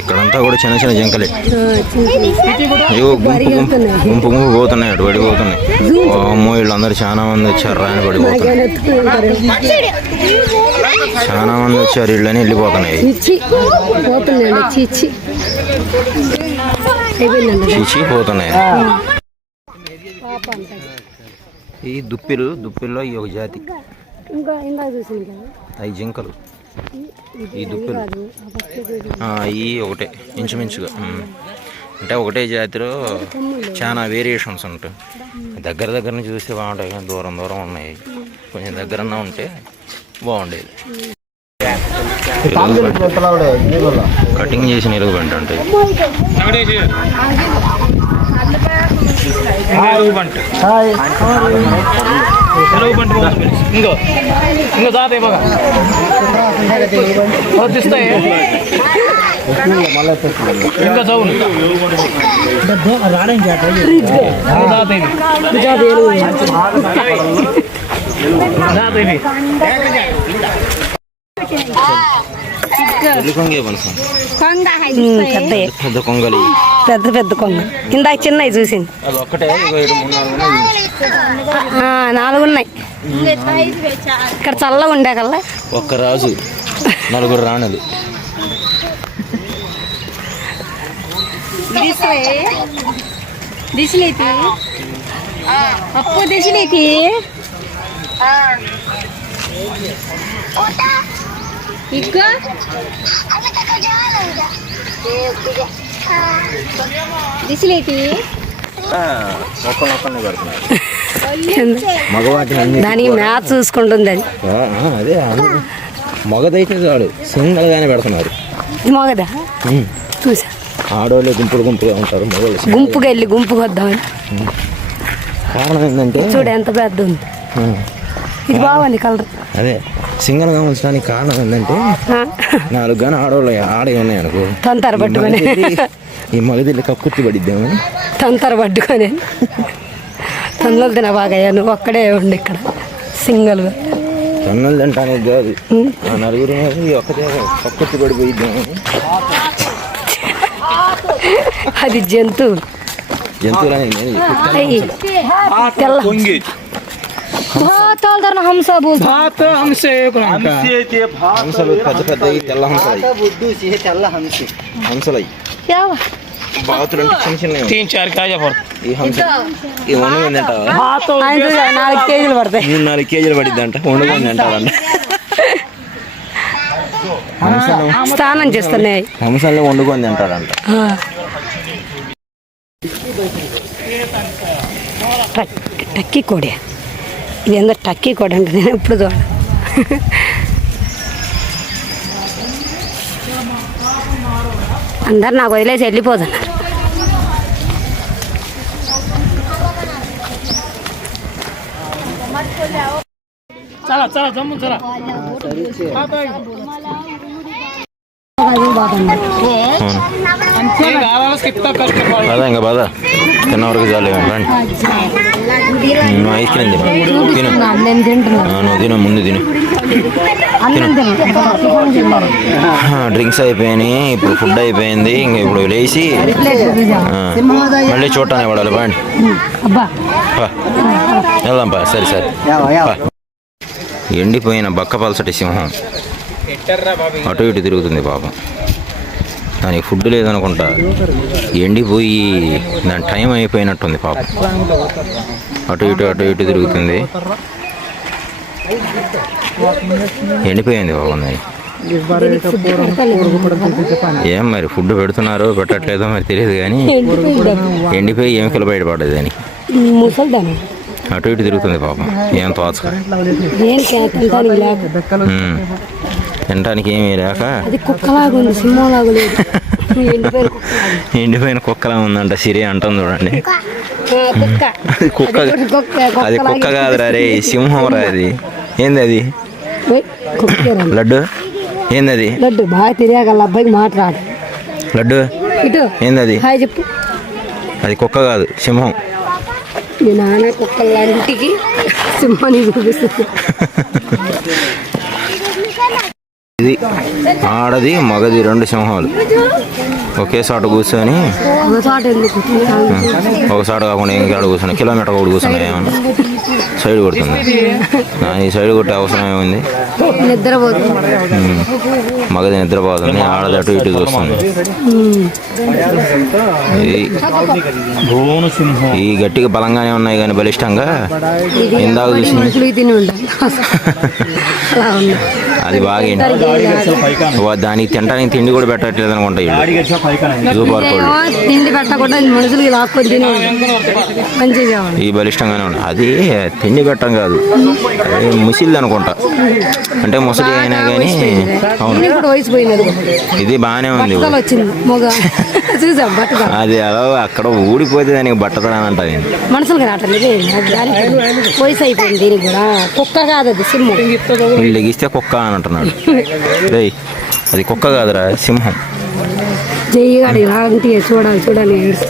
ఇక్కడంతా కూడా చిన్న చిన్న జింకలే. గుంపు పోతున్నాయి, అటు పడిపోతున్నాయి. అమ్మో వీళ్ళందరూ చాలా మంది వచ్చారు, రాని పడిపోతున్నాయి. చాలా మంది వచ్చారు, వీళ్ళని వెళ్ళిపోతున్నాయి. చీచి పోతున్నాయి. ఈ దుప్పిల్లో ఈ ఒక జాతి, అవి జింకలు. ఈ దుప్పిలు ఈ ఒకటే ఇంచుమించుగా, అంటే ఒకటే జాతిలో చాలా వేరియేషన్స్ ఉంటాయి. దగ్గర నుంచి చూస్తే బాగుంటాయి, కానీ దూరం ఉన్నాయి. కొంచెం దగ్గరన్నా ఉంటే బాగుండేది. కటింగ్ చేసిన ఎలుగుబంటి ఉంటాయి. ఇంకో తాత బాగా తీస్తాయి. ఇంకా చదువు పెద్ద కొంగలు, పెద్ద కొంగ. ఇందాక చిన్నవి చూసింది. అది ఒక్కటే 4 ఉన్నాయి. ఇక్కడ చల్లగా ఉండే కల్లా ఒక్క రాజు 4 రాణులు. అప్పు దిశలేతి ఇంకా దిశలేతి దానికి మ్యాచ్ చూసుకుంటుంది. అది అదే మగదైతే చాలు, సింగల్గానే పెడుతున్నారు. మగదా చూసా. ఆడవాళ్ళు గుంపులుగా ఉంటారు, మగవాళ్ళు గుంపుగా వెళ్ళి గుంపుగా వద్దామని. కారణం ఏంటంటే చూడు ఎంత పెద్ద ఉంది. ఇది బాగుంది కలర్. అదే సింగల్గా ఉంచడానికి కారణం ఏంటంటే 4 గాని ఆడే ఉన్నాయి అనుకో, తంతర పట్టుకొని ఈ మగదిల్లి కక్కుర్తి పడిద్దామని తంతర పట్టుకొని తొందరలు తిన బాగా. నువ్వు ఒక్కడే ఉండి ఇక్కడ సింగల్గా. తొందరలు తింటానికి కాదు, 4 ఒక్కటే కక్కుర్తి పడిపోయిద్దామని. అది జంతువులు. హంసలు పెద్ద పెద్ద తెల్ల హంసలయ్యి. బాతులు అంటే చిన్న చిన్న 4 కేజీలు పడతాయి. 4 కేజీలు పడిద్దంట, వండుకొని తింటారంట. స్నానం చేస్తున్నాయి, హంసల్ని వండుకొని తింటారంట. టక్కీ కోడి. ఇది ఎంత టక్కీ కోడి అంటే నేను ఎప్పుడు చూడ. అందరు నాకు వదిలేసి వెళ్ళిపోతున్నారు. ఇంకా బాధ తిన్న వరకు చాలు. ఐస్ క్రీమ్ తిను, నువ్వు తిను, ముందు తిను. డ్రింక్స్ అయిపోయినాయి, ఇప్పుడు ఫుడ్ అయిపోయింది. ఇంక ఇప్పుడు లేచి మళ్ళీ చూడటానికి పడాలి. బాండి వెళ్దాంపా. సరే ఎండిపోయిన బక్క పలసటి సింహం అటు ఇటు తిరుగుతుంది పాపం. దానికి ఫుడ్ లేదనుకుంటా, ఎండిపోయి దాని టైం అయిపోయినట్టుంది పాపం. అటు ఇటు తిరుగుతుంది, ఎండిపోయింది పాపం. దాన్ని ఏం మరి ఫుడ్ పెడుతున్నారో పెట్టట్లేదో మరి తెలియదు, కానీ ఎండిపోయి ఎముకలు బయటపడేది దానికి. అటు ఇటు తిరుగుతుంది పాపం. ఏం తోచక తినడానికి ఏమీ లేక ఎండిపోయిన కుక్కలా ఉందంట. సిరి అంటుంది చూడండి. అది కుక్క కాదురా రే, సింహం రా. అది ఏంది? అది లడ్డు. ఏంది అది? లడ్డు బాగా తిరిగాల అబ్బాయికి మాట్లాడు. లడ్డు ఏంది? అది చెప్పు. అది కుక్క కాదు, సింహం. మీ నాన్న కుక్కలాంటికి సింహాన్ని చూపిస్తుంది. ఇది ఆడది మగది 2 సింహాలు ఒకే చోట కూర్చొని ఒక చోట ఎందుకు ఒక చోట కాకుండా ఇంకాడ కూర్చున్నాయి కిలోమీటర్ కూడా కూర్చున్నాయి ఏమన్నా సైడ్ కొడుతుంది ఈ సైడ్ కొట్టే అవసరం ఏముంది నిద్రపోతుంది మగది నిద్రపోతుంది ఆడది అటు ఇటు చూస్తుంది ఈ గట్టిగా బలంగానే ఉన్నాయి కానీ బలిష్టంగా ఇందాక చూసింది మనుషులు తిని ఉంటాం అలా ఉంది అది బాగా దానికి తినడానికి తిండి కూడా పెట్టట్లేదు అనుకుంటా జూ పార్క్ వాళ్ళు తిండి పెట్టకుండా మనుషులకి లాక్కొని తిని మంచిగా ఈ బలిష్టంగానే ఉన్నాయి అది తిండి పెట్టడం కాదు అది ముసిల్ది అనుకుంటా అంటే ముసలి అయినా కానీ అవును ఇప్పుడు వయసు పోయినది ఇది బాగానే ఉంది వచ్చింది మొగ చూసాం బట్ట అది అలా అక్కడ ఊడిపోతే దానికి బట్టతలని అంట నేను మనుషులకి రావట్లేదు వయసు అయిపోయింది దీనికి కూడా కుక్క కాదు అది సింహం లెగిస్తే కుక్క అని అంటున్నాడు రేయ్ అది కుక్క కాదురా సింహం జయ్యాడు ఇలాంటి చూడాలి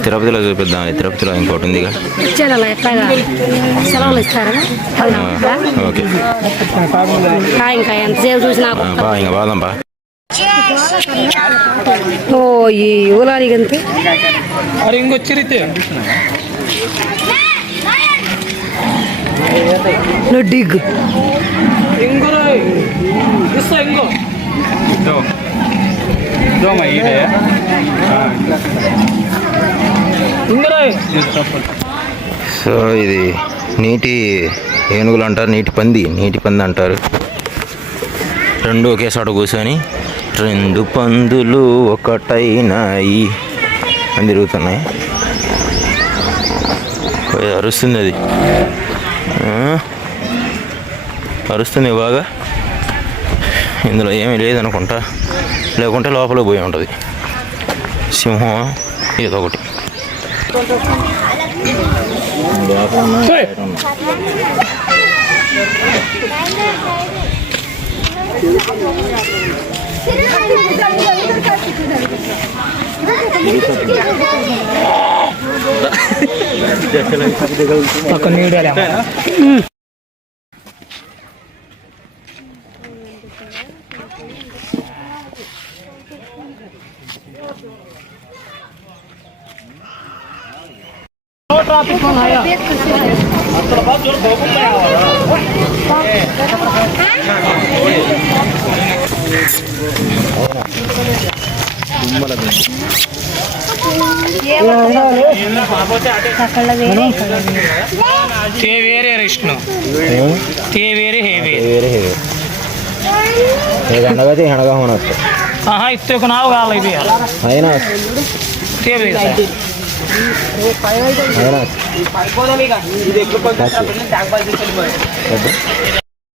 తిరుపతిలో చూపిద్దాం తిరుపతిలో ఇంకోటి ఉందిగా ఇచ్చారు అలా ఎట్లాగా సెలవులు ఇస్తారా ఓకే ఇంకా ఎంతసేపు చూసినా బా ఇంకా బాదం బా ఓ ఈ ఊలానికి అంతే అరే ఇంకొచ్చిరితే డిగ్ ఇంకో ఇస్తా ఇంకో సో ఇది నీటి ఏనుగులు అంటారు నీటి పంది అంటారు 2 ఒకే చోట కూర్చొని 2 పందులు ఒకటైనాయి అని తిరుగుతున్నాయి అరుస్తుంది అది అరుస్తుంది బాగా ఇందులో ఏమీ లేదనుకుంటా లేకుంటే లోపల పోయి ఉంటుంది సింహం ఏదో ఒకటి పక్కన నీడాలి ते वेरे विष्णु ते वेरे हे वेरे हे गंडगा ते हणगा होणार हाँ इतने को नाव गाल इधे आहे ना ते वेरे आहे ना